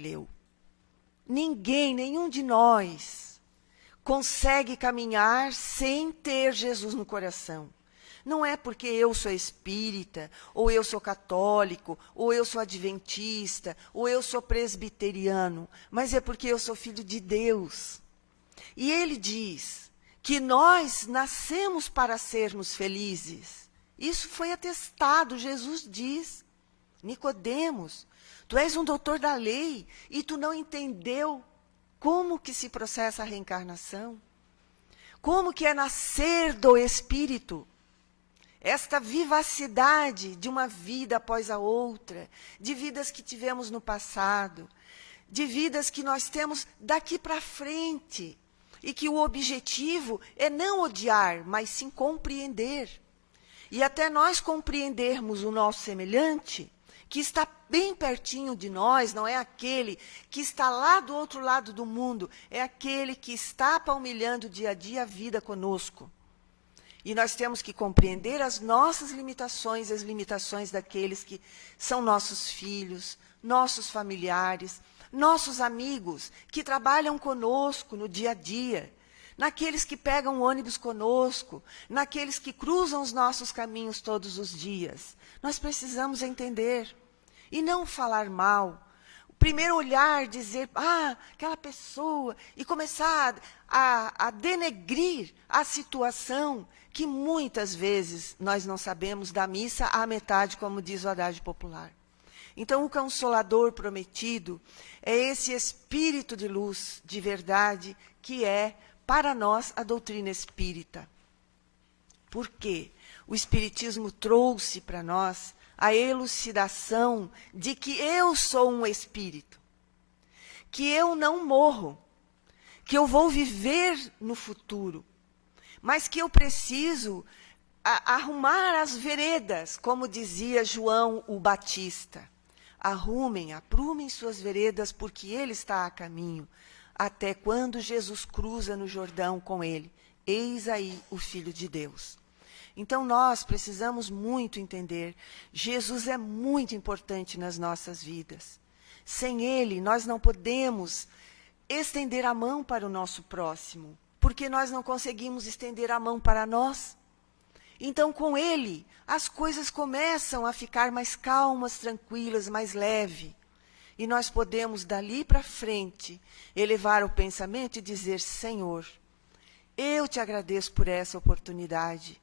Galileu. Ninguém, nenhum de nós, consegue caminhar sem ter Jesus no coração. Não é porque eu sou espírita, ou eu sou católico, ou eu sou adventista, ou eu sou presbiteriano, mas é porque eu sou filho de Deus. E ele diz que nós nascemos para sermos felizes. Isso foi atestado, Jesus diz. Nicodemos, tu és um doutor da lei e tu não entendeu como que se processa a reencarnação? Como que é nascer do Espírito? Esta vivacidade de uma vida após a outra, de vidas que tivemos no passado, de vidas que nós temos daqui para frente, e que o objetivo é não odiar, mas sim compreender. E até nós compreendermos o nosso semelhante, que está bem pertinho de nós, não é aquele que está lá do outro lado do mundo, é aquele que está palmilhando dia a dia a vida conosco. E nós temos que compreender as nossas limitações, as limitações daqueles que são nossos filhos, nossos familiares, nossos amigos, que trabalham conosco no dia a dia, naqueles que pegam o ônibus conosco, naqueles que cruzam os nossos caminhos todos os dias. Nós precisamos entender e não falar mal. O primeiro olhar, dizer, aquela pessoa, e começar a denegrir a situação que muitas vezes nós não sabemos da missa à metade, como diz o adágio popular. Então, o Consolador prometido é esse Espírito de luz, de verdade, que é, para nós, a doutrina espírita. Por quê? O Espiritismo trouxe para nós a elucidação de que eu sou um espírito, que eu não morro, que eu vou viver no futuro, mas que eu preciso arrumar as veredas, como dizia João o Batista. Aprumem suas veredas, porque ele está a caminho, até quando Jesus cruza no Jordão com ele. Eis aí o Filho de Deus. Então, nós precisamos muito entender, Jesus é muito importante nas nossas vidas. Sem ele, nós não podemos estender a mão para o nosso próximo, porque nós não conseguimos estender a mão para nós. Então, com ele, as coisas começam a ficar mais calmas, tranquilas, mais leve. E nós podemos, dali para frente, elevar o pensamento e dizer, Senhor, eu te agradeço por essa oportunidade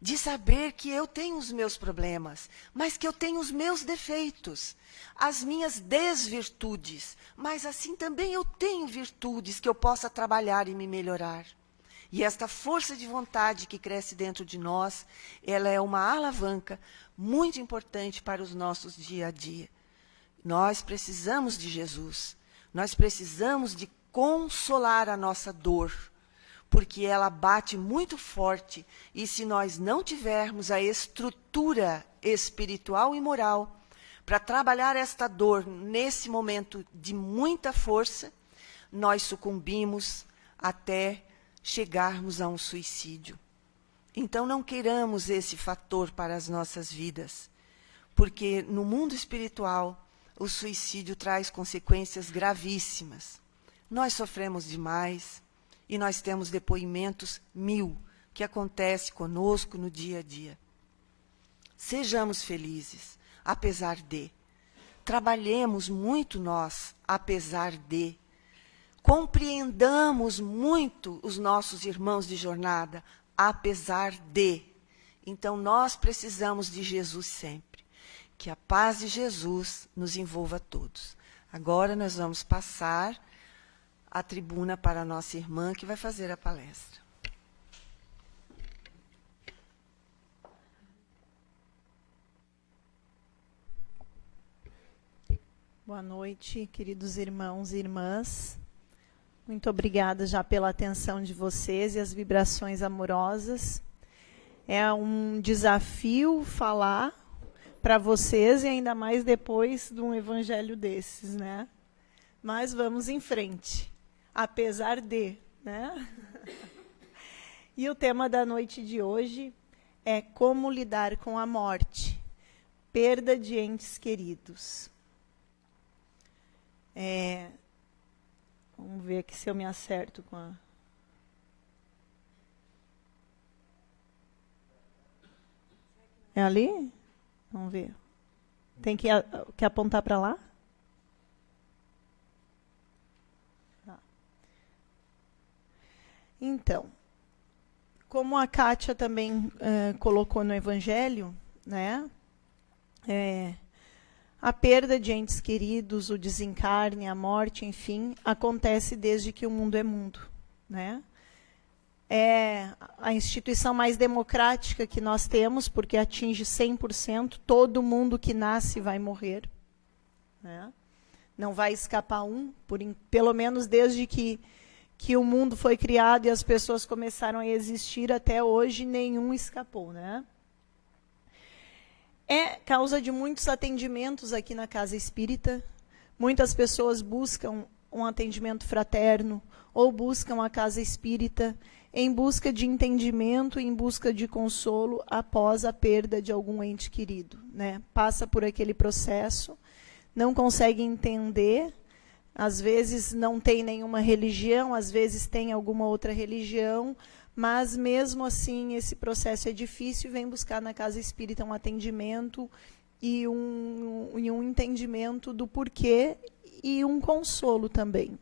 de saber que eu tenho os meus problemas, mas que eu tenho os meus defeitos, as minhas desvirtudes, mas assim também eu tenho virtudes que eu possa trabalhar e me melhorar. E esta força de vontade que cresce dentro de nós, ela é uma alavanca muito importante para os nossos dia a dia. Nós precisamos de Jesus, nós precisamos de consolar a nossa dor, porque ela bate muito forte, e se nós não tivermos a estrutura espiritual e moral para trabalhar esta dor nesse momento de muita força, nós sucumbimos até chegarmos a um suicídio. Então não queiramos esse fator para as nossas vidas, porque no mundo espiritual o suicídio traz consequências gravíssimas. Nós sofremos demais, e nós temos depoimentos 1000 que acontecem conosco no dia a dia. Sejamos felizes, apesar de. Trabalhemos muito nós, apesar de. Compreendamos muito os nossos irmãos de jornada, apesar de. Então, nós precisamos de Jesus sempre. Que a paz de Jesus nos envolva a todos. Agora nós vamos passar a tribuna para a nossa irmã, que vai fazer a palestra. Boa noite, queridos irmãos e irmãs. Muito obrigada já pela atenção de vocês e as vibrações amorosas. É um desafio falar para vocês, e ainda mais depois de um evangelho desses, né? Mas vamos em frente. Apesar de, né? E o tema da noite de hoje é como lidar com a morte, perda de entes queridos. Vamos ver aqui se eu me acerto com a... É ali? Vamos ver. Tem que apontar para lá? Tá. Então, como a Kátia também colocou no Evangelho, né? A perda de entes queridos, o desencarne, a morte, enfim, acontece desde que o mundo é mundo, né? É a instituição mais democrática que nós temos, porque atinge 100%, todo mundo que nasce vai morrer, né? Não vai escapar pelo menos desde que o mundo foi criado e as pessoas começaram a existir até hoje, nenhum escapou, né? É causa de muitos atendimentos aqui na Casa Espírita. Muitas pessoas buscam um atendimento fraterno ou buscam a Casa Espírita em busca de entendimento, em busca de consolo após a perda de algum ente querido, né? Passa por aquele processo, não consegue entender, às vezes não tem nenhuma religião, às vezes tem alguma outra religião, mas mesmo assim esse processo é difícil e vem buscar na Casa Espírita um atendimento e um entendimento do porquê e um consolo também.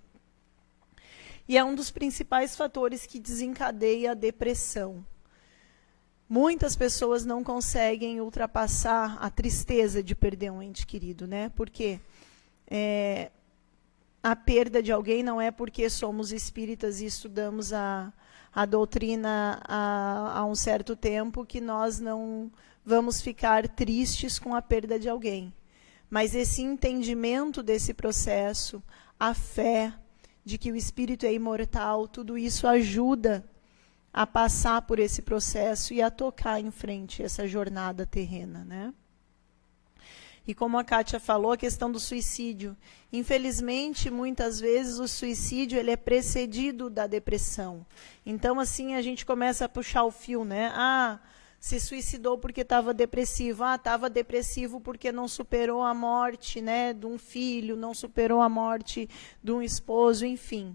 E é um dos principais fatores que desencadeia a depressão. Muitas pessoas não conseguem ultrapassar a tristeza de perder um ente querido, né? Porque a perda de alguém não é porque somos espíritas e estudamos a doutrina há um certo tempo que nós não vamos ficar tristes com a perda de alguém. Mas esse entendimento desse processo, a fé de que o espírito é imortal, tudo isso ajuda a passar por esse processo e a tocar em frente essa jornada terrena, né? E como a Kátia falou, a questão do suicídio. Infelizmente, muitas vezes o suicídio ele é precedido da depressão. Então, assim, a gente começa a puxar o fio, né? Se suicidou porque estava depressivo. Estava depressivo porque não superou a morte, né, de um filho, não superou a morte de um esposo, enfim.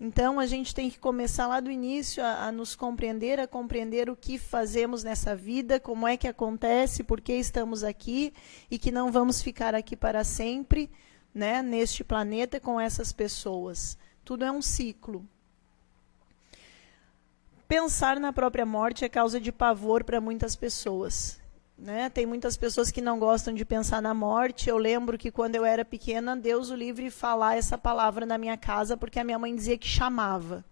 Então, a gente tem que começar lá do início a nos compreender, a compreender o que fazemos nessa vida, como é que acontece, por que estamos aqui e que não vamos ficar aqui para sempre, né, neste planeta com essas pessoas. Tudo é um ciclo. Pensar na própria morte é causa de pavor para muitas pessoas, né? Tem muitas pessoas que não gostam de pensar na morte. Eu lembro que quando eu era pequena, Deus o livre falar essa palavra na minha casa, porque a minha mãe dizia que chamava.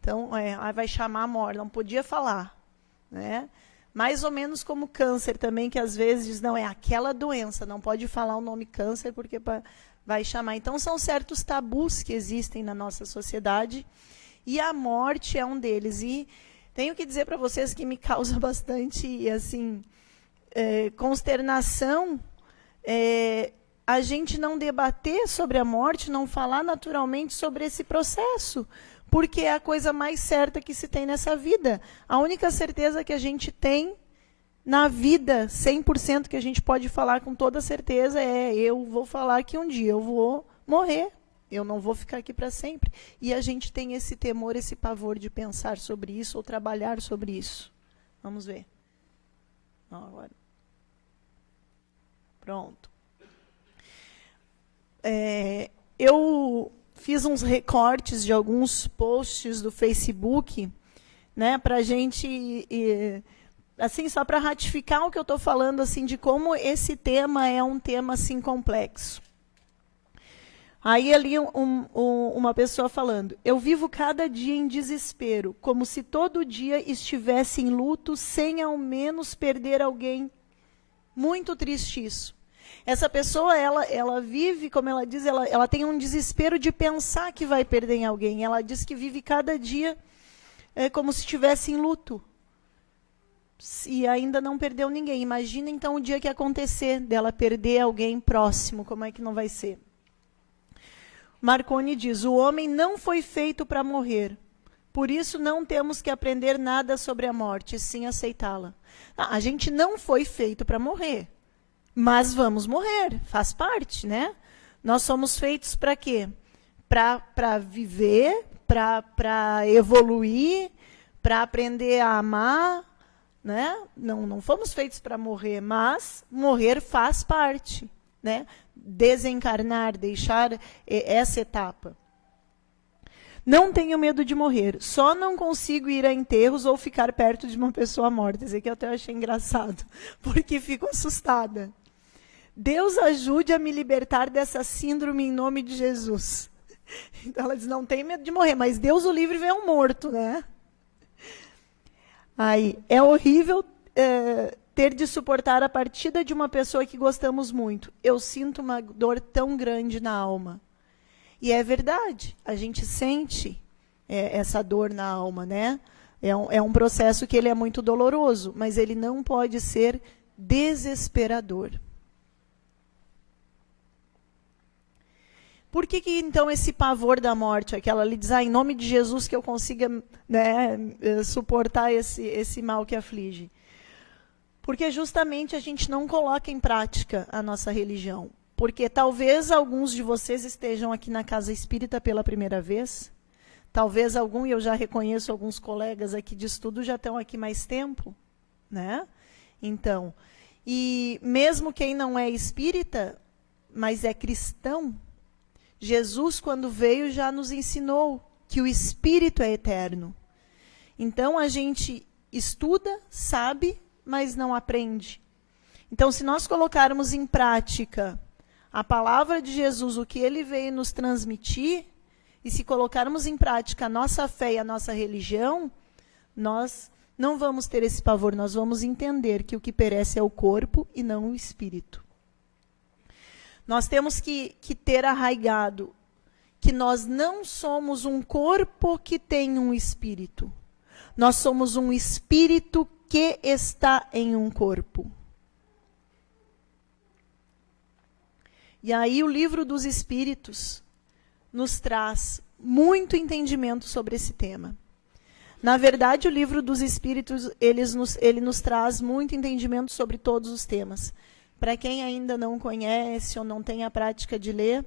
Então, vai chamar a morte, não podia falar, né? Mais ou menos como câncer também, que às vezes diz, não, é aquela doença, não pode falar o nome câncer, porque vai chamar. Então, são certos tabus que existem na nossa sociedade, e a morte é um deles. E tenho que dizer para vocês que me causa bastante, assim, consternação a gente não debater sobre a morte, não falar naturalmente sobre esse processo, porque é a coisa mais certa que se tem nessa vida. A única certeza que a gente tem na vida, 100% que a gente pode falar com toda certeza eu vou falar que um dia eu vou morrer. Eu não vou ficar aqui para sempre. E a gente tem esse temor, esse pavor de pensar sobre isso ou trabalhar sobre isso. Vamos ver. Agora. Pronto. Eu fiz uns recortes de alguns posts do Facebook, né, para a gente, assim, só para ratificar o que eu estou falando, assim, de como esse tema é um tema assim complexo. Aí ali uma pessoa falando, eu vivo cada dia em desespero, como se todo dia estivesse em luto, sem ao menos perder alguém. Muito triste isso. Essa pessoa, ela vive, como ela diz, ela tem um desespero de pensar que vai perder em alguém. Ela diz que vive cada dia como se estivesse em luto. E ainda não perdeu ninguém. Imagina então o dia que acontecer dela perder alguém próximo, como é que não vai ser? Marconi diz, o homem não foi feito para morrer. Por isso não temos que aprender nada sobre a morte, sim aceitá-la. A gente não foi feito para morrer, mas vamos morrer, faz parte, né? Nós somos feitos para quê? Para viver, para evoluir, para aprender a amar, né? Não fomos feitos para morrer, mas morrer faz parte, né? Desencarnar, deixar essa etapa. Não tenho medo de morrer, só não consigo ir a enterros ou ficar perto de uma pessoa morta. Isso aqui eu até achei engraçado, porque fico assustada. Deus ajude a me libertar dessa síndrome em nome de Jesus. Então ela diz, não tem medo de morrer, mas Deus o livre vê um morto, né? Aí, é horrível ter de suportar a partida de uma pessoa que gostamos muito. Eu sinto uma dor tão grande na alma. E é verdade, a gente sente essa dor na alma, né? É um processo que ele é muito doloroso, mas ele não pode ser desesperador. Por que então esse pavor da morte? Aquela ali diz, em nome de Jesus que eu consiga, né, suportar esse mal que aflige. Porque justamente a gente não coloca em prática a nossa religião. Porque talvez alguns de vocês estejam aqui na Casa Espírita pela primeira vez. Talvez e eu já reconheço alguns colegas aqui de estudo, já estão aqui mais tempo, né? Então, e mesmo quem não é espírita, mas é cristão, Jesus, quando veio, já nos ensinou que o Espírito é eterno. Então, a gente estuda, sabe, mas não aprende. Então, se nós colocarmos em prática a palavra de Jesus, o que ele veio nos transmitir, e se colocarmos em prática a nossa fé e a nossa religião, nós não vamos ter esse pavor, nós vamos entender que o que perece é o corpo e não o espírito. Nós temos que ter arraigado que nós não somos um corpo que tem um espírito. Nós somos um espírito que está em um corpo. E aí o Livro dos Espíritos nos traz muito entendimento sobre esse tema. Na verdade, o Livro dos Espíritos, ele nos traz muito entendimento sobre todos os temas. Para quem ainda não conhece ou não tem a prática de ler,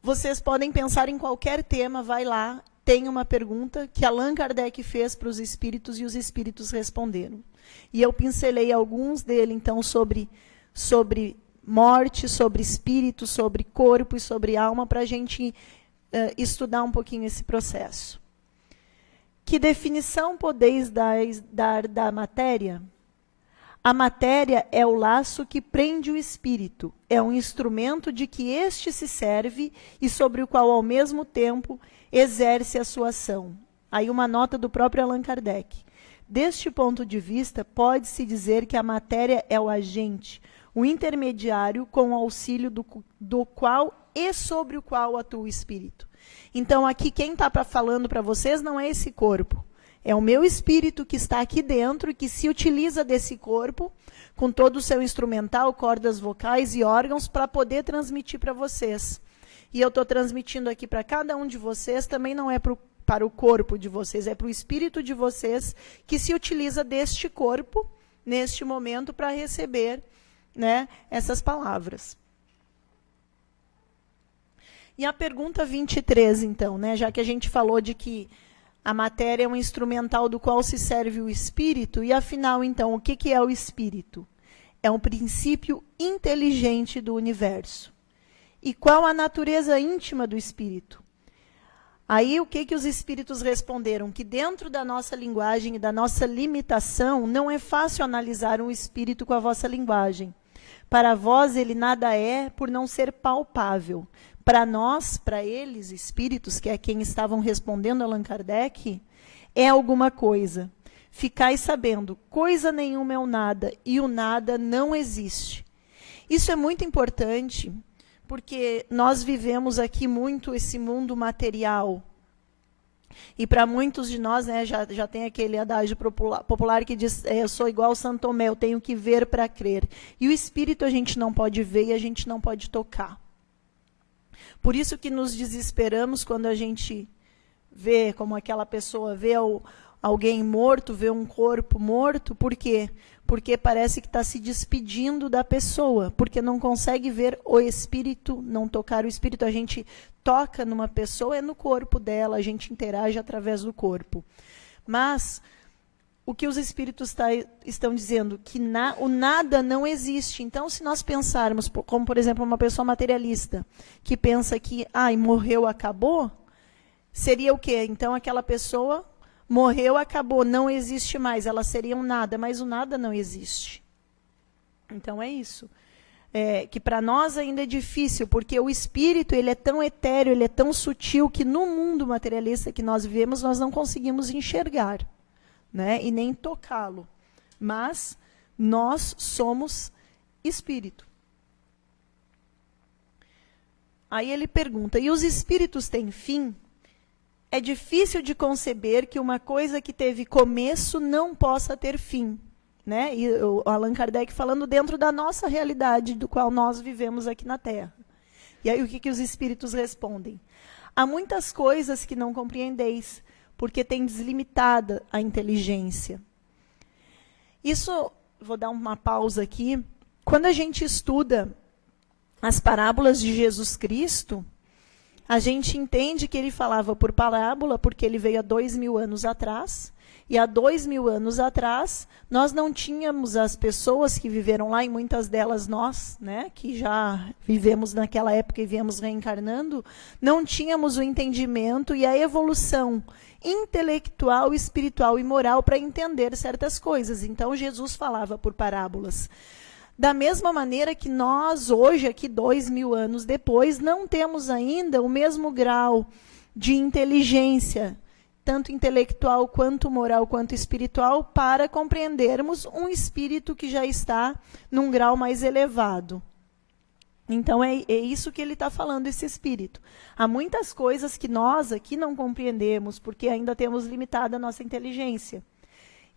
vocês podem pensar em qualquer tema, vai lá, tem uma pergunta que Allan Kardec fez para os espíritos e os espíritos responderam. E eu pincelei alguns dele, então, sobre morte, sobre espírito, sobre corpo e sobre alma, para a gente estudar um pouquinho esse processo. Que definição podeis dar da matéria? A matéria é o laço que prende o espírito, é um instrumento de que este se serve e sobre o qual, ao mesmo tempo, exerce a sua ação. Aí uma nota do próprio Allan Kardec. Deste ponto de vista, pode-se dizer que a matéria é o agente, o intermediário com o auxílio do qual e sobre o qual atua o espírito. Então, aqui, quem está falando para vocês não é esse corpo. É o meu espírito que está aqui dentro e que se utiliza desse corpo, com todo o seu instrumental, cordas vocais e órgãos, para poder transmitir para vocês. E eu estou transmitindo aqui para cada um de vocês, também não é para o corpo de vocês, é para o espírito de vocês, que se utiliza deste corpo, neste momento, para receber, né, essas palavras. E a pergunta 23, então, né, já que a gente falou de que a matéria é um instrumental do qual se serve o espírito, e afinal, então, o que é o espírito? É um princípio inteligente do universo. E qual a natureza íntima do espírito? Aí, o que os espíritos responderam? Que dentro da nossa linguagem e da nossa limitação, não é fácil analisar um espírito com a vossa linguagem. Para vós, ele nada é, por não ser palpável. Para nós, para eles, espíritos, que é quem estavam respondendo a Allan Kardec, é alguma coisa. Ficai sabendo, coisa nenhuma é o nada, e o nada não existe. Isso é muito importante, porque nós vivemos aqui muito esse mundo material. E para muitos de nós, né, já tem aquele adágio popular que diz, eu sou igual Santo Tomé, eu tenho que ver para crer. E o espírito a gente não pode ver e a gente não pode tocar. Por isso que nos desesperamos quando a gente vê, como aquela pessoa vê alguém morto, vê um corpo morto, por quê? Porque parece que está se despedindo da pessoa, porque não consegue ver o espírito, não tocar o espírito. A gente toca numa pessoa, é no corpo dela, a gente interage através do corpo. Mas o que os espíritos estão dizendo? Que o nada não existe. Então, se nós pensarmos, como por exemplo, uma pessoa materialista, que pensa que, morreu, acabou, seria o quê? Então, aquela pessoa morreu, acabou, não existe mais. Ela seria um nada, mas o nada não existe. Então, é isso. Que para nós ainda é difícil, porque o espírito ele é tão etéreo, ele é tão sutil, que no mundo materialista que nós vivemos, nós não conseguimos enxergar, né? E nem tocá-lo. Mas nós somos espírito. Aí ele pergunta, e os espíritos têm fim? É difícil de conceber que uma coisa que teve começo não possa ter fim. Né? E o Allan Kardec falando dentro da nossa realidade, do qual nós vivemos aqui na Terra. E aí o que os espíritos respondem? Há muitas coisas que não compreendeis, porque tem deslimitada a inteligência. Isso, vou dar uma pausa aqui. Quando a gente estuda as parábolas de Jesus Cristo, a gente entende que ele falava por parábola, porque ele veio há 2000 anos atrás. E há 2000 anos atrás, nós não tínhamos as pessoas que viveram lá, e muitas delas nós, né, que já vivemos naquela época e viemos reencarnando, não tínhamos o entendimento e a evolução intelectual, espiritual e moral para entender certas coisas. Então, Jesus falava por parábolas. Da mesma maneira que nós, hoje, aqui 2000 anos depois, não temos ainda o mesmo grau de inteligência, tanto intelectual, quanto moral, quanto espiritual, para compreendermos um espírito que já está num grau mais elevado. Então, é isso que ele está falando, esse espírito. Há muitas coisas que nós aqui não compreendemos, porque ainda temos limitada a nossa inteligência.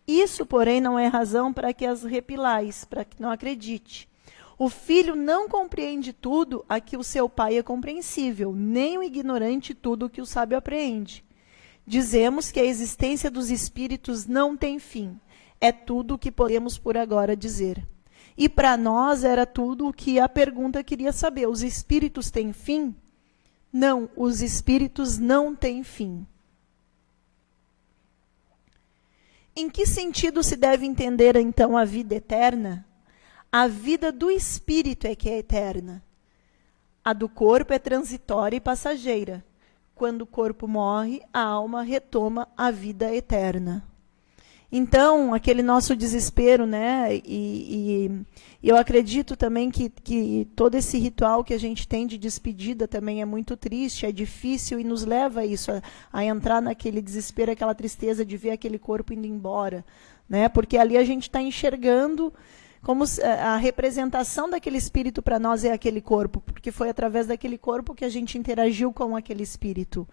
Isso, porém, não é razão para que as repilais, para que não acredite. O filho não compreende tudo a que o seu pai é compreensível, nem o ignorante tudo o que o sábio apreende. Dizemos que a existência dos espíritos não tem fim. É tudo o que podemos por agora dizer. E para nós era tudo o que a pergunta queria saber. Os espíritos têm fim? Não, os espíritos não têm fim. Em que sentido se deve entender, então, a vida eterna? A vida do espírito é que é eterna. A do corpo é transitória e passageira. Quando o corpo morre, a alma retoma a vida eterna. Então, aquele nosso desespero, né? E eu acredito também que todo esse ritual que a gente tem de despedida também é muito triste, é difícil e nos leva a isso, a entrar naquele desespero, aquela tristeza de ver aquele corpo indo embora, né? Porque ali a gente está enxergando como a representação daquele espírito para nós é aquele corpo, porque foi através daquele corpo que a gente interagiu com aquele espírito.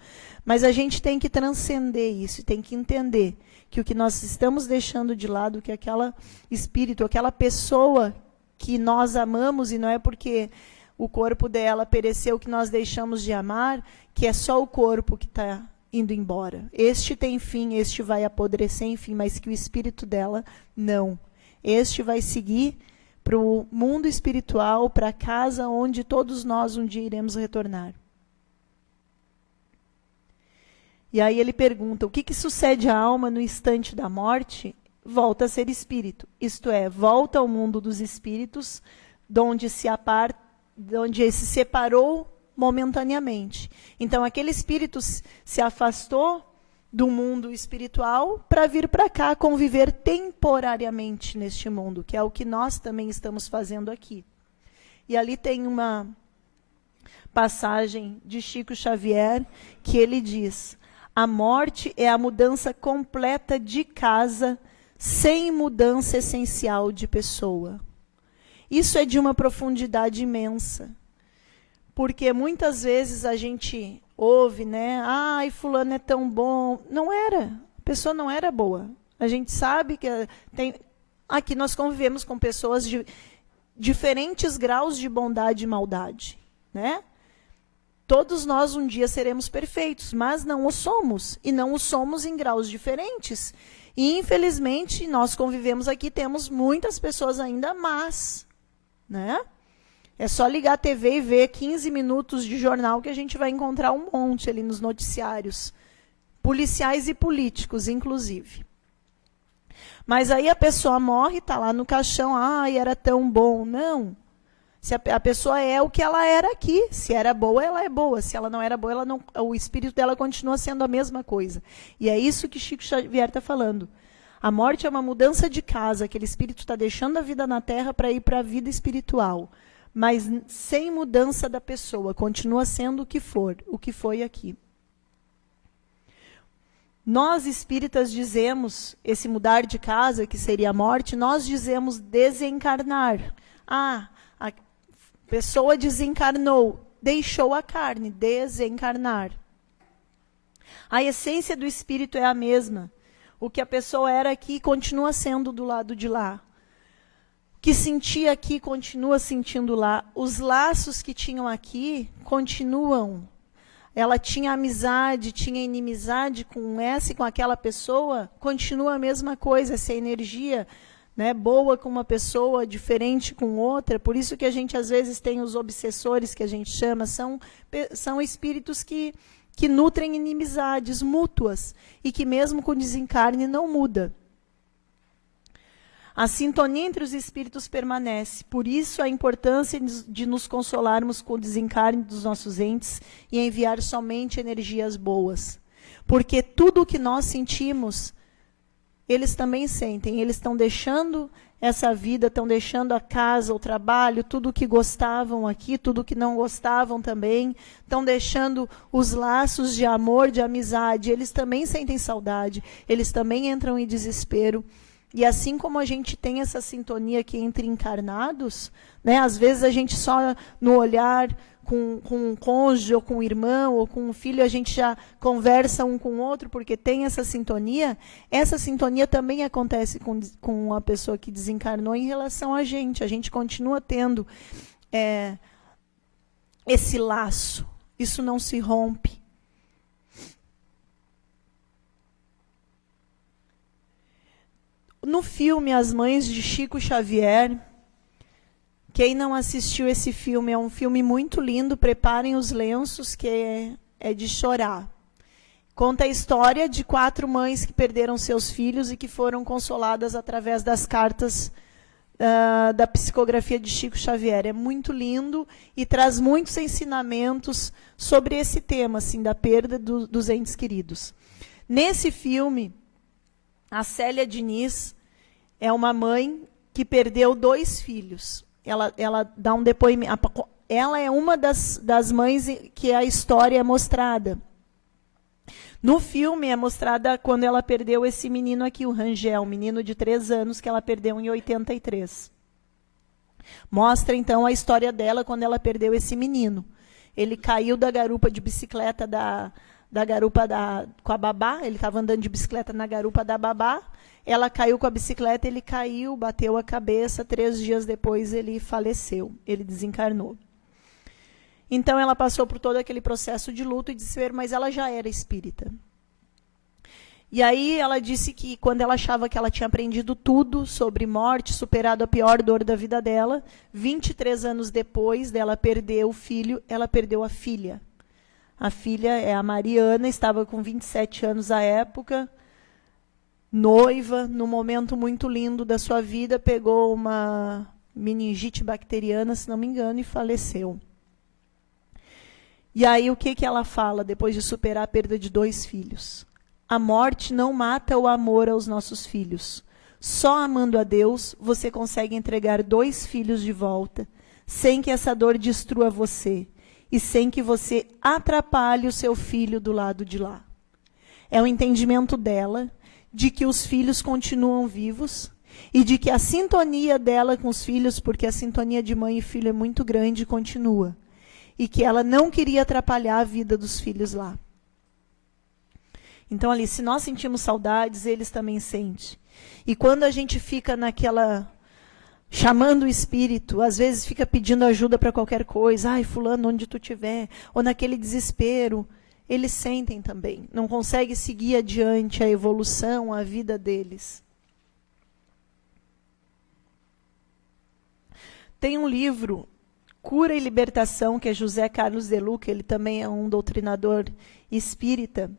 Mas a gente tem que transcender isso, tem que entender que o que nós estamos deixando de lado, que aquela espírito, aquela pessoa que nós amamos, e não é porque o corpo dela pereceu que nós deixamos de amar, que é só o corpo que está indo embora. Este tem fim, este vai apodrecer, enfim, mas que o espírito dela não. Este vai seguir para o mundo espiritual, para a casa onde todos nós um dia iremos retornar. E aí ele pergunta, o que sucede à alma no instante da morte? Volta a ser espírito, isto é, volta ao mundo dos espíritos, onde se separou momentaneamente. Então, aquele espírito se afastou do mundo espiritual para vir para cá conviver temporariamente neste mundo, que é o que nós também estamos fazendo aqui. E ali tem uma passagem de Chico Xavier que ele diz: a morte é a mudança completa de casa sem mudança essencial de pessoa. Isso é de uma profundidade imensa, porque muitas vezes a gente ouve, né? Ai, fulano é tão bom. Não era. A pessoa não era boa. A gente sabe que aqui nós convivemos com pessoas de diferentes graus de bondade e maldade, né? Todos nós um dia seremos perfeitos, mas não o somos, e não o somos em graus diferentes. E, infelizmente, nós convivemos aqui, temos muitas pessoas ainda más, né? É só ligar a TV e ver 15 minutos de jornal que a gente vai encontrar um monte ali nos noticiários, policiais e políticos, inclusive. Mas aí a pessoa morre, está lá no caixão, ai, era tão bom. Não. Se a pessoa é o que ela era aqui. Se era boa, ela é boa. Se ela não era boa, ela não, o espírito dela continua sendo a mesma coisa. E é isso que Chico Xavier está falando. A morte é uma mudança de casa. Aquele espírito está deixando a vida na Terra para ir para a vida espiritual. Mas sem mudança da pessoa. Continua sendo o que for, o que foi aqui. Nós espíritas dizemos, esse mudar de casa, que seria a morte, nós dizemos desencarnar. A pessoa desencarnou, deixou a carne, desencarnar. A essência do espírito é a mesma. O que a pessoa era aqui continua sendo do lado de lá. O que sentia aqui continua sentindo lá. Os laços que tinham aqui continuam. Ela tinha amizade, tinha inimizade com essa e com aquela pessoa, continua a mesma coisa, essa energia, né, boa com uma pessoa, diferente com outra. Por isso que a gente, às vezes, tem os obsessores, que a gente chama, são espíritos que nutrem inimizades mútuas e que mesmo com desencarne não muda. A sintonia entre os espíritos permanece. Por isso, a importância de nos consolarmos com o desencarne dos nossos entes e enviar somente energias boas. Porque tudo o que nós sentimos, eles também sentem. Eles estão deixando essa vida, estão deixando a casa, o trabalho, tudo o que gostavam aqui, tudo o que não gostavam também. Estão deixando os laços de amor, de amizade. Eles também sentem saudade. Eles também entram em desespero. E assim como a gente tem essa sintonia aqui entre encarnados, né, às vezes a gente só no olhar com um cônjuge, ou com um irmão, ou com um filho, a gente já conversa um com o outro, porque tem essa sintonia também acontece com a pessoa que desencarnou em relação a gente continua tendo esse laço, isso não se rompe. No filme As Mães de Chico Xavier, quem não assistiu esse filme, é um filme muito lindo, preparem os lenços, que é de chorar. Conta a história de 4 mães que perderam seus filhos e que foram consoladas através das cartas da psicografia de Chico Xavier. É muito lindo e traz muitos ensinamentos sobre esse tema, assim, da perda dos entes queridos. Nesse filme, a Célia Diniz é uma mãe que perdeu 2 filhos. Ela dá um depoimento. Ela é uma das mães que a história é mostrada. No filme é mostrada quando ela perdeu esse menino aqui, o Rangel, um menino de 3 anos que ela perdeu em 83. Mostra, então, a história dela quando ela perdeu esse menino. Ele caiu da garupa de bicicleta da garupa com a babá, ele estava andando de bicicleta na garupa da babá, ela caiu com a bicicleta, ele caiu, bateu a cabeça, 3 dias depois ele faleceu, ele desencarnou. Então ela passou por todo aquele processo de luto e desespero, mas ela já era espírita. E aí ela disse que quando ela achava que ela tinha aprendido tudo sobre morte, superado a pior dor da vida dela, 23 anos depois dela perder o filho, ela perdeu a filha. A filha é a Mariana, estava com 27 anos à época, noiva, num momento muito lindo da sua vida, pegou uma meningite bacteriana, se não me engano, e faleceu. E aí o que ela fala depois de superar a perda de 2 filhos? A morte não mata o amor aos nossos filhos. Só amando a Deus você consegue entregar 2 filhos de volta, sem que essa dor destrua você e sem que você atrapalhe o seu filho do lado de lá. É o entendimento dela de que os filhos continuam vivos e de que a sintonia dela com os filhos, porque a sintonia de mãe e filho é muito grande, continua. E que ela não queria atrapalhar a vida dos filhos lá. Então, ali, se nós sentimos saudades, eles também sentem. E quando a gente fica chamando o espírito, às vezes fica pedindo ajuda para qualquer coisa, ai, fulano, onde tu estiver, ou naquele desespero, eles sentem também, não conseguem seguir adiante a evolução, a vida deles. Tem um livro, Cura e Libertação, que é José Carlos de Luca, ele também é um doutrinador espírita.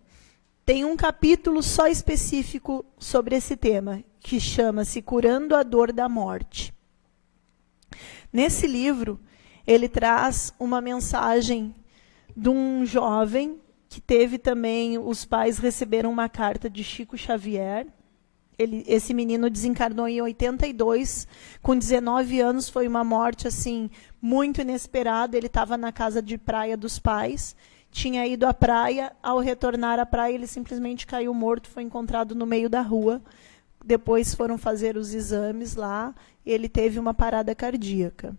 Tem um capítulo só específico sobre esse tema, que chama-se Curando a Dor da Morte. Nesse livro, ele traz uma mensagem de um jovem que teve também, os pais receberam uma carta de Chico Xavier. Esse menino desencarnou em 82, com 19 anos, foi uma morte assim muito inesperada. Ele estava na casa de praia dos pais, tinha ido à praia, ao retornar à praia ele simplesmente caiu morto, foi encontrado no meio da rua. Depois foram fazer os exames lá, ele teve uma parada cardíaca.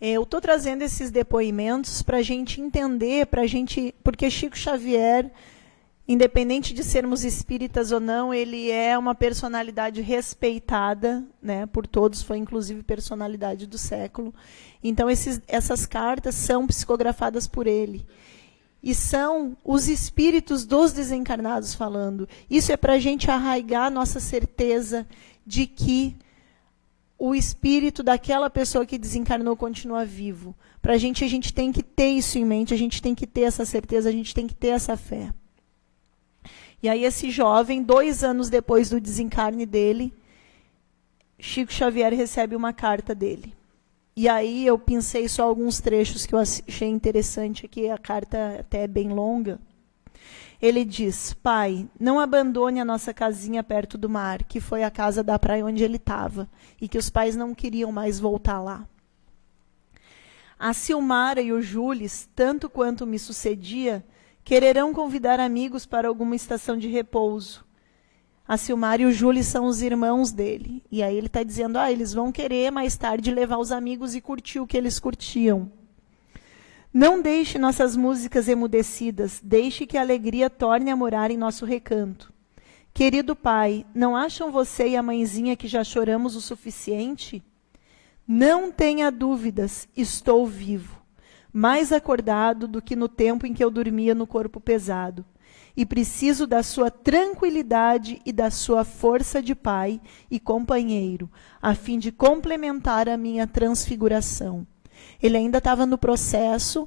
Eu estou trazendo esses depoimentos para a gente entender, porque Chico Xavier, independente de sermos espíritas ou não, ele é uma personalidade respeitada, né, por todos, foi inclusive personalidade do século. Então, essas cartas são psicografadas por ele. E são os espíritos dos desencarnados falando. Isso é para a gente arraigar a nossa certeza de que o espírito daquela pessoa que desencarnou continua vivo. Para a gente tem que ter isso em mente, a gente tem que ter essa certeza, a gente tem que ter essa fé. E aí esse jovem, 2 anos depois do desencarne dele, Chico Xavier recebe uma carta dele. E aí eu pensei só alguns trechos que eu achei interessante aqui, a carta até é bem longa. Ele diz: Pai, não abandone a nossa casinha perto do mar, que foi a casa da praia onde ele estava, e que os pais não queriam mais voltar lá. A Silmara e o Jules, tanto quanto me sucedia, quererão convidar amigos para alguma estação de repouso. A Silmara e o Júlio são os irmãos dele. E aí ele está dizendo, eles vão querer mais tarde levar os amigos e curtir o que eles curtiam. Não deixe nossas músicas emudecidas, deixe que a alegria torne a morar em nosso recanto. Querido pai, não acham você e a mãezinha que já choramos o suficiente? Não tenha dúvidas, estou vivo, mais acordado do que no tempo em que eu dormia no corpo pesado. E preciso da sua tranquilidade e da sua força de pai e companheiro, a fim de complementar a minha transfiguração. Ele ainda estava no processo,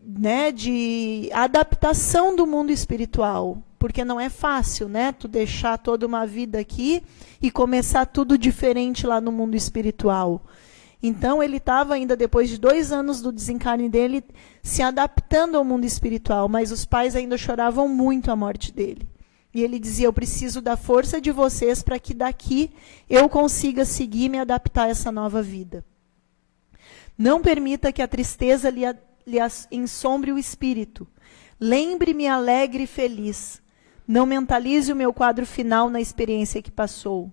né, de adaptação do mundo espiritual, porque não é fácil, né, tu deixar toda uma vida aqui e começar tudo diferente lá no mundo espiritual. Então, ele estava ainda, depois de 2 anos do desencarne dele, se adaptando ao mundo espiritual, mas os pais ainda choravam muito a morte dele. E ele dizia, eu preciso da força de vocês para que daqui eu consiga seguir e me adaptar a essa nova vida. Não permita que a tristeza lhe ensombre o espírito. Lembre-me alegre e feliz. Não mentalize o meu quadro final na experiência que passou.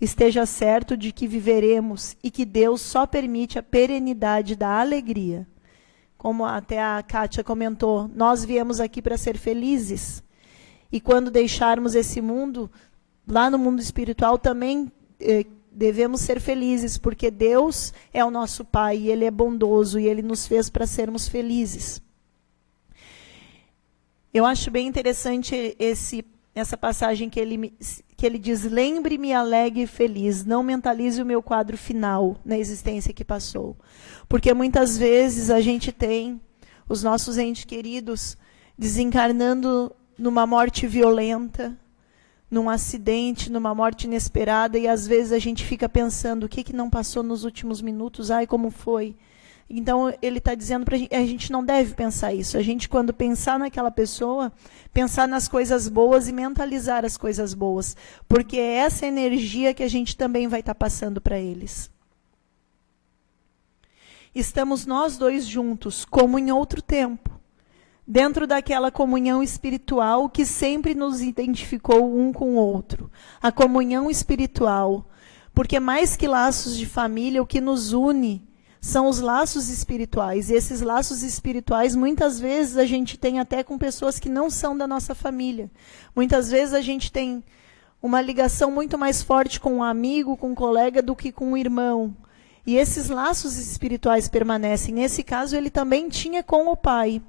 Esteja certo de que viveremos e que Deus só permite a perenidade da alegria. Como até a Kátia comentou, nós viemos aqui para ser felizes. E quando deixarmos esse mundo, lá no mundo espiritual também devemos ser felizes, porque Deus é o nosso Pai, e Ele é bondoso, e Ele nos fez para sermos felizes. Eu acho bem interessante essa passagem que ele diz, lembre-me alegre e feliz, não mentalize o meu quadro final na existência que passou. Porque muitas vezes a gente tem os nossos entes queridos desencarnando numa morte violenta, num acidente, numa morte inesperada, e às vezes a gente fica pensando, o que não passou nos últimos minutos? Como foi? Então, ele está dizendo para a gente não deve pensar isso. A gente, quando pensar naquela pessoa, pensar nas coisas boas e mentalizar as coisas boas. Porque é essa energia que a gente também vai estar passando para eles. Estamos nós dois juntos, como em outro tempo. Dentro daquela comunhão espiritual que sempre nos identificou um com o outro. A comunhão espiritual. Porque mais que laços de família, o que nos une são os laços espirituais. E esses laços espirituais, muitas vezes, a gente tem até com pessoas que não são da nossa família. Muitas vezes a gente tem uma ligação muito mais forte com um amigo, com um colega, do que com um irmão. E esses laços espirituais permanecem. Nesse caso, ele também tinha com o pai.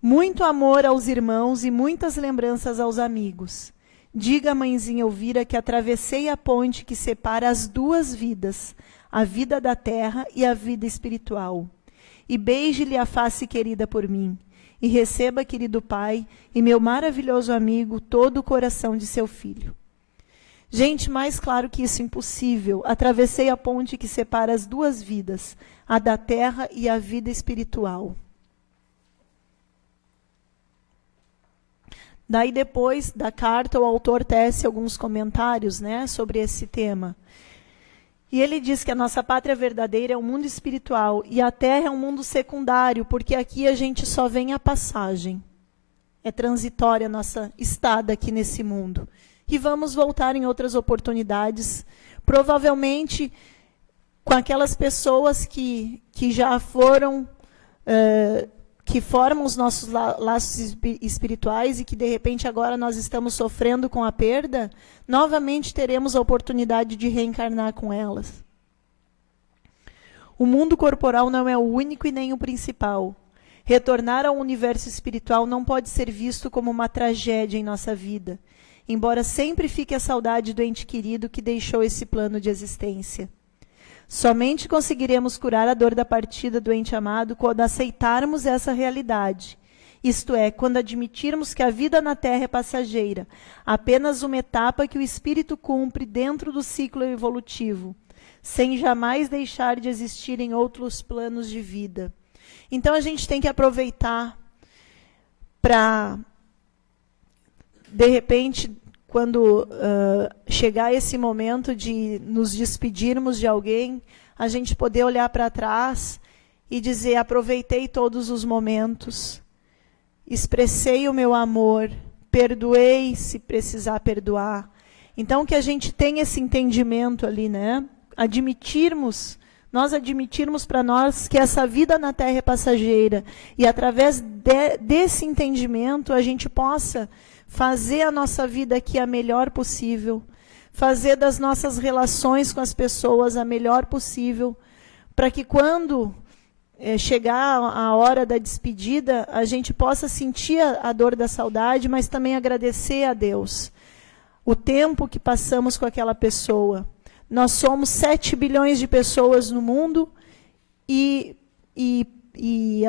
Muito amor aos irmãos e muitas lembranças aos amigos. Diga à mãezinha Elvira que atravessei a ponte que separa as duas vidas, a vida da terra e a vida espiritual. E beije-lhe a face querida por mim. E receba, querido pai, e meu maravilhoso amigo, todo o coração de seu filho. Gente, mais claro que isso, impossível. Atravessei a ponte que separa as duas vidas, a da terra e a vida espiritual. Daí, depois da carta, o autor tece alguns comentários, né, sobre esse tema. E ele diz que a nossa pátria verdadeira é o mundo espiritual e a terra é um mundo secundário, porque aqui a gente só vem a passagem. É transitória a nossa estada aqui nesse mundo. E vamos voltar em outras oportunidades, provavelmente com aquelas pessoas que já foram, que formam os nossos laços espirituais e que, de repente, agora nós estamos sofrendo com a perda, novamente teremos a oportunidade de reencarnar com elas. O mundo corporal não é o único e nem o principal. Retornar ao universo espiritual não pode ser visto como uma tragédia em nossa vida, embora sempre fique a saudade do ente querido que deixou esse plano de existência. Somente conseguiremos curar a dor da partida do ente amado quando aceitarmos essa realidade. Isto é, quando admitirmos que a vida na Terra é passageira, apenas uma etapa que o espírito cumpre dentro do ciclo evolutivo, sem jamais deixar de existir em outros planos de vida. Então a gente tem que aproveitar para, de repente, quando chegar esse momento de nos despedirmos de alguém, a gente poder olhar para trás e dizer: aproveitei todos os momentos, expressei o meu amor, perdoei se precisar perdoar. Então, que a gente tenha esse entendimento ali, né? Nós admitirmos para nós que essa vida na Terra é passageira, e através desse entendimento a gente possa fazer a nossa vida aqui a melhor possível, fazer das nossas relações com as pessoas a melhor possível, para que quando chegar a hora da despedida, a gente possa sentir a dor da saudade, mas também agradecer a Deus o tempo que passamos com aquela pessoa. Nós somos 7 bilhões de pessoas no mundo e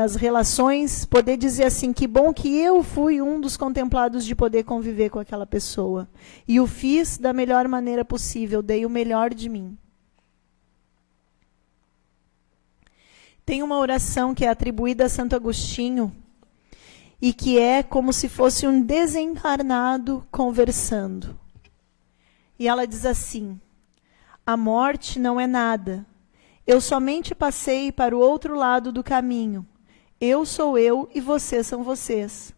as relações, poder dizer assim, que bom que eu fui um dos contemplados de poder conviver com aquela pessoa. E o fiz da melhor maneira possível, dei o melhor de mim. Tem uma oração que é atribuída a Santo Agostinho e que é como se fosse um desencarnado conversando. E ela diz assim: a morte não é nada. Eu somente passei para o outro lado do caminho. Eu sou eu e vocês são vocês.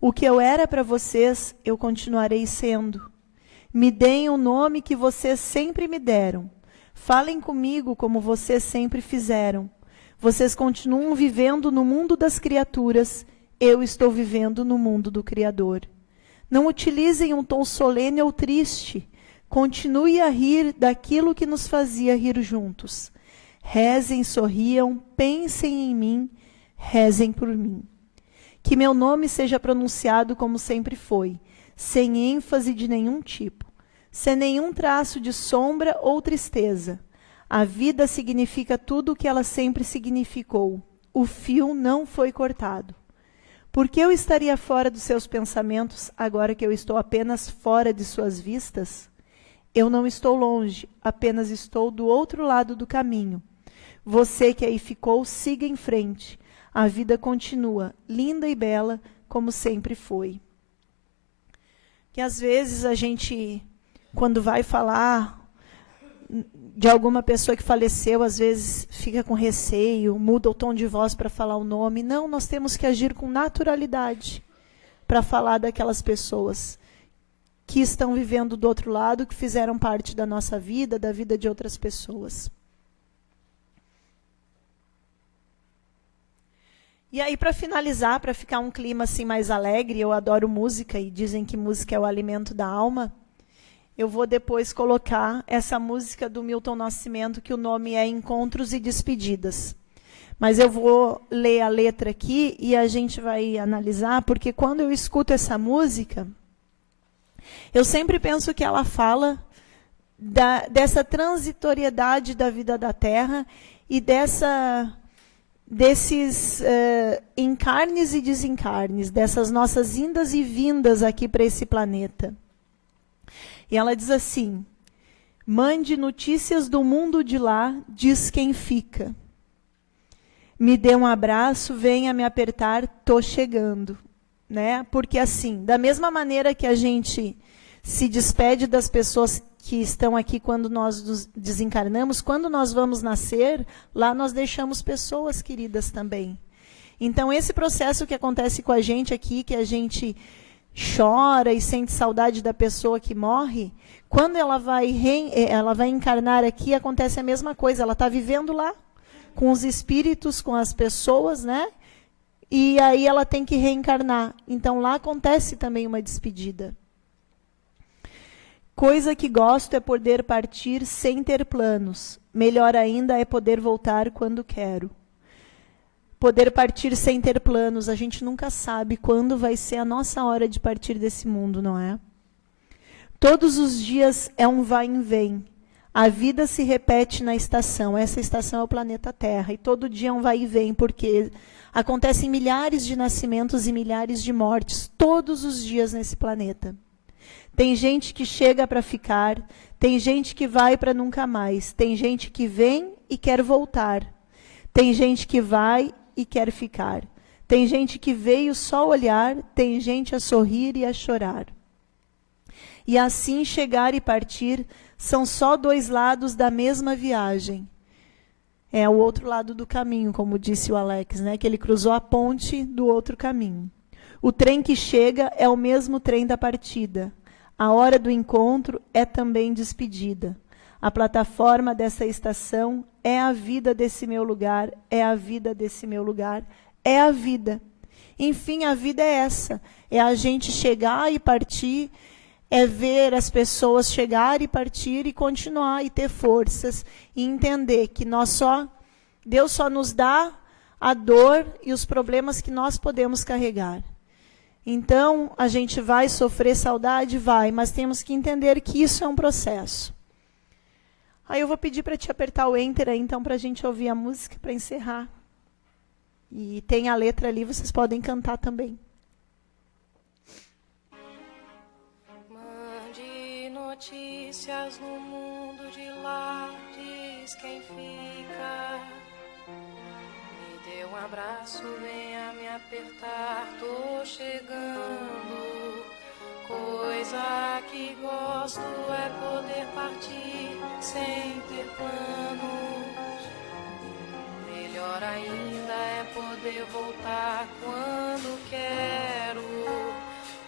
O que eu era para vocês, eu continuarei sendo. Me deem o nome que vocês sempre me deram. Falem comigo como vocês sempre fizeram. Vocês continuam vivendo no mundo das criaturas. Eu estou vivendo no mundo do Criador. Não utilizem um tom solene ou triste. Continue a rir daquilo que nos fazia rir juntos. Rezem, sorriam, pensem em mim, rezem por mim. Que meu nome seja pronunciado como sempre foi, sem ênfase de nenhum tipo, sem nenhum traço de sombra ou tristeza. A vida significa tudo o que ela sempre significou. O fio não foi cortado. Por que eu estaria fora dos seus pensamentos, agora que eu estou apenas fora de suas vistas? Eu não estou longe, apenas estou do outro lado do caminho. Você que aí ficou, siga em frente. A vida continua, linda e bela, como sempre foi. Que às vezes a gente, quando vai falar de alguma pessoa que faleceu, às vezes fica com receio, muda o tom de voz para falar o nome. Não, nós temos que agir com naturalidade para falar daquelas pessoas que estão vivendo do outro lado, que fizeram parte da nossa vida, da vida de outras pessoas. E aí, para finalizar, para ficar um clima assim mais alegre, eu adoro música e dizem que música é o alimento da alma. Eu vou depois colocar essa música do Milton Nascimento, que o nome é Encontros e Despedidas. Mas eu vou ler a letra aqui e a gente vai analisar, porque quando eu escuto essa música, eu sempre penso que ela fala dessa transitoriedade da vida da Terra e desses encarnes e desencarnes, dessas nossas indas e vindas aqui para esse planeta. E ela diz assim: mande notícias do mundo de lá, diz quem fica. Me dê um abraço, venha me apertar, tô chegando. Né? Porque assim, da mesma maneira que a gente se despede das pessoas que estão aqui quando nós nos desencarnamos, quando nós vamos nascer, lá nós deixamos pessoas queridas também. Então, esse processo que acontece com a gente aqui, que a gente chora e sente saudade da pessoa que morre, quando ela vai encarnar aqui, acontece a mesma coisa. Ela está vivendo lá, com os espíritos, com as pessoas, né? E aí ela tem que reencarnar. Então, lá acontece também uma despedida. Coisa que gosto é poder partir sem ter planos. Melhor ainda é poder voltar quando quero. Poder partir sem ter planos. A gente nunca sabe quando vai ser a nossa hora de partir desse mundo, não é? Todos os dias é um vai e vem. A vida se repete na estação. Essa estação é o planeta Terra. E todo dia é um vai e vem, porque acontecem milhares de nascimentos e milhares de mortes todos os dias nesse planeta. Tem gente que chega para ficar, tem gente que vai para nunca mais, tem gente que vem e quer voltar, tem gente que vai e quer ficar, tem gente que veio só olhar, tem gente a sorrir e a chorar. E assim chegar e partir são só dois lados da mesma viagem. É o outro lado do caminho, como disse o Alex, né? Que ele cruzou a ponte do outro caminho. O trem que chega é o mesmo trem da partida. A hora do encontro é também despedida. A plataforma dessa estação é a vida desse meu lugar, é a vida desse meu lugar, é a vida. Enfim, a vida é essa. É a gente chegar e partir, é ver as pessoas chegar e partir e continuar e ter forças e entender que Deus só nos dá a dor e os problemas que nós podemos carregar. Então, a gente vai sofrer saudade? Vai, mas temos que entender que isso é um processo. Aí eu vou pedir para te apertar o Enter aí, então, para a gente ouvir a música, para encerrar. E tem a letra ali, vocês podem cantar também. Mande notícias no mundo de lá, diz quem fica. Me dê um abraço, venha me apertar, tô chegando. Coisa que gosto é poder partir sem ter planos. Melhor ainda é poder voltar quando quero.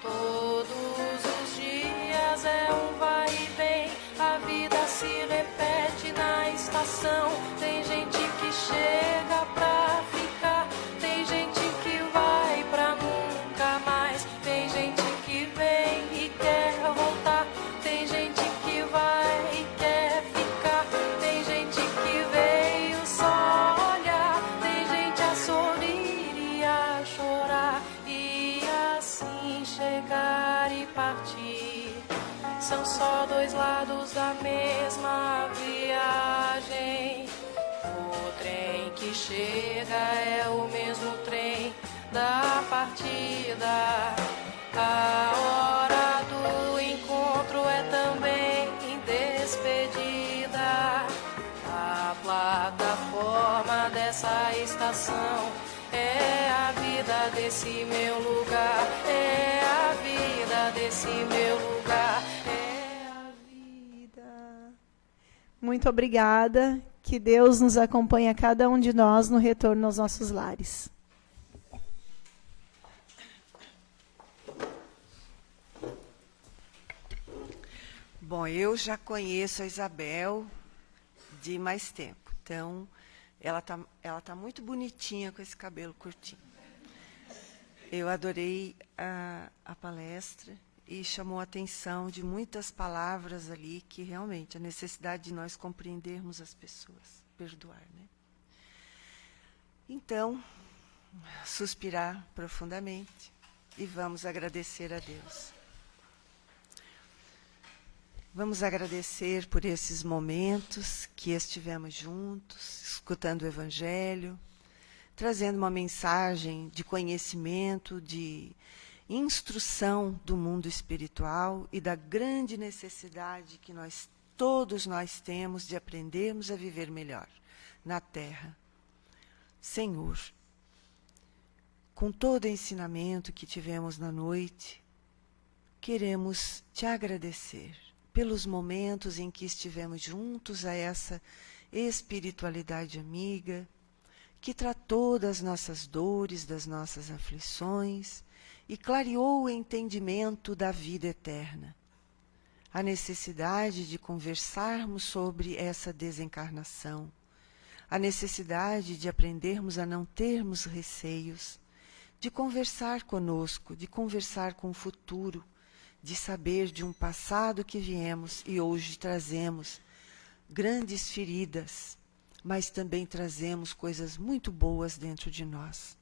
Todos os dias é um vai e vem, a vida se repete na estação. Tem gente que chega pra ficar, tem gente que vai pra nunca mais, tem gente que vem e quer voltar, tem gente que vai e quer ficar, tem gente que veio só olhar, tem gente a sorrir e a chorar, e assim chegar e partir. São só dois lados da mesma viagem. O trem que chega é o mesmo trem da partida. A hora do encontro é também despedida. A plataforma dessa estação é a vida desse meu lugar, é a vida desse meu lugar, é a vida. Muito obrigada. Que Deus nos acompanhe a cada um de nós no retorno aos nossos lares. Bom, eu já conheço a Isabel de mais tempo. Então, ela tá muito bonitinha com esse cabelo curtinho. Eu adorei a palestra e chamou a atenção de muitas palavras ali que realmente a necessidade de nós compreendermos as pessoas, perdoar, né? Então, suspirar profundamente e vamos agradecer a Deus. Vamos agradecer por esses momentos que estivemos juntos, escutando o Evangelho, trazendo uma mensagem de conhecimento, de instrução do mundo espiritual e da grande necessidade que todos nós temos de aprendermos a viver melhor na Terra. Senhor, com todo o ensinamento que tivemos na noite, queremos te agradecer pelos momentos em que estivemos juntos a essa espiritualidade amiga, que tratou das nossas dores, das nossas aflições e clareou o entendimento da vida eterna. A necessidade de conversarmos sobre essa desencarnação, a necessidade de aprendermos a não termos receios, de conversar conosco, de conversar com o futuro, de saber de um passado que viemos e hoje trazemos grandes feridas, mas também trazemos coisas muito boas dentro de nós.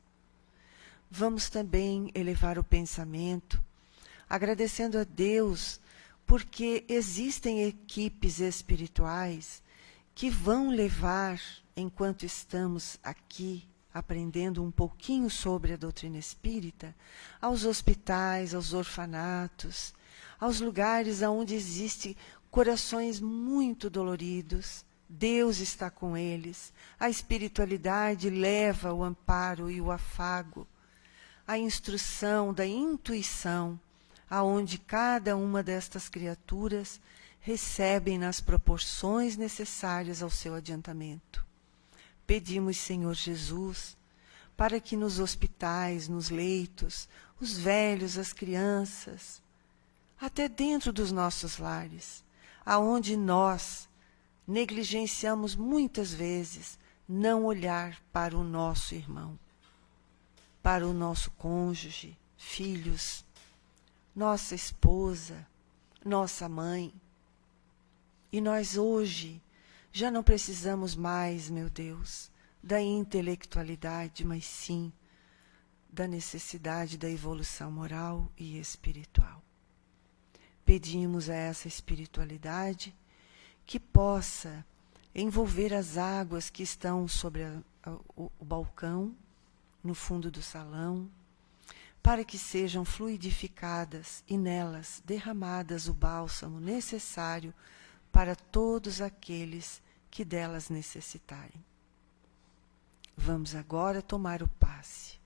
Vamos também elevar o pensamento, agradecendo a Deus, porque existem equipes espirituais que vão levar, enquanto estamos aqui, aprendendo um pouquinho sobre a doutrina espírita, aos hospitais, aos orfanatos, aos lugares onde existem corações muito doloridos. Deus está com eles. A espiritualidade leva o amparo e o afago, a instrução da intuição, aonde cada uma destas criaturas recebem nas proporções necessárias ao seu adiantamento. Pedimos, Senhor Jesus, para que nos hospitais, nos leitos, os velhos, as crianças, até dentro dos nossos lares, aonde nós negligenciamos muitas vezes não olhar para o nosso irmão, para o nosso cônjuge, filhos, nossa esposa, nossa mãe. E nós hoje já não precisamos mais, meu Deus, da intelectualidade, mas sim da necessidade da evolução moral e espiritual. Pedimos a essa espiritualidade que possa envolver as águas que estão sobre o balcão, no fundo do salão, para que sejam fluidificadas e nelas derramadas o bálsamo necessário para todos aqueles que delas necessitarem. Vamos agora tomar o passe.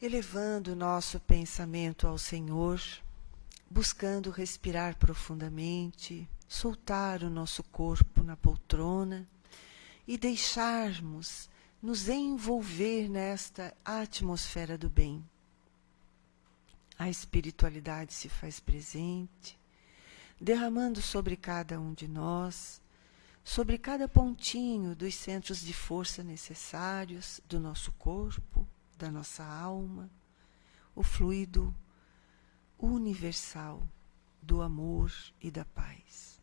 Elevando o nosso pensamento ao Senhor, buscando respirar profundamente, soltar o nosso corpo na poltrona e deixarmos nos envolver nesta atmosfera do bem. A espiritualidade se faz presente, derramando sobre cada um de nós, sobre cada pontinho dos centros de força necessários do nosso corpo, da nossa alma, o fluido universal do amor e da paz.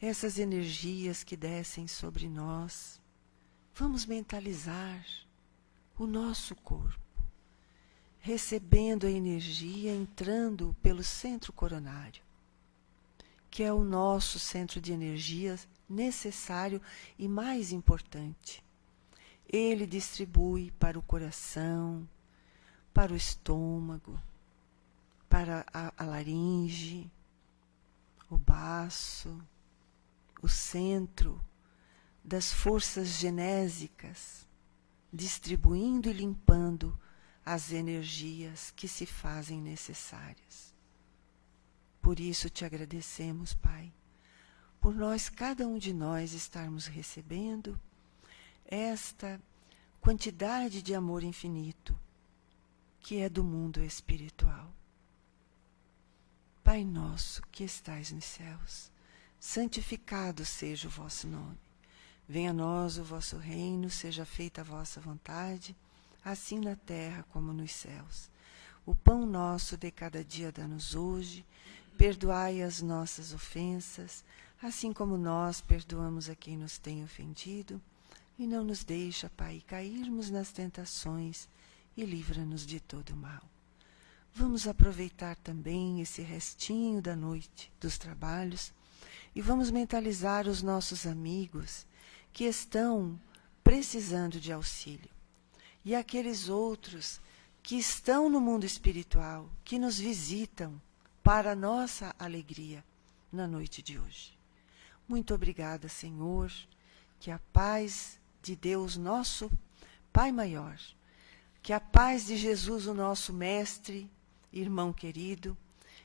Essas energias que descem sobre nós, vamos mentalizar o nosso corpo, recebendo a energia entrando pelo centro coronário, que é o nosso centro de energias necessário e mais importante. Ele distribui para o coração, para o estômago, para a laringe, o baço, o centro das forças genésicas, distribuindo e limpando as energias que se fazem necessárias. Por isso te agradecemos, Pai, por cada um de nós estarmos recebendo esta quantidade de amor infinito que é do mundo espiritual. Pai nosso que estais nos céus, santificado seja o vosso nome. Venha a nós o vosso reino, seja feita a vossa vontade, assim na terra como nos céus. O pão nosso de cada dia dá-nos hoje. Perdoai as nossas ofensas, assim como nós perdoamos a quem nos tem ofendido. E não nos deixa, Pai, cairmos nas tentações e livra-nos de todo o mal. Vamos aproveitar também esse restinho da noite dos trabalhos e vamos mentalizar os nossos amigos que estão precisando de auxílio. E aqueles outros que estão no mundo espiritual, que nos visitam para a nossa alegria na noite de hoje. Muito obrigada, Senhor, que a paz de Deus, nosso Pai maior, que a paz de Jesus, o nosso Mestre, irmão querido,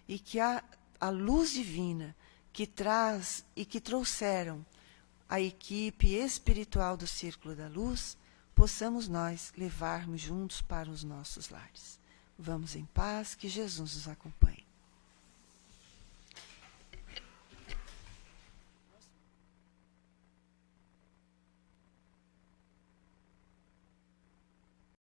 e que a luz divina que traz e que trouxeram a equipe espiritual do Círculo da Luz, possamos nós levarmos juntos para os nossos lares. Vamos em paz, que Jesus nos acompanhe.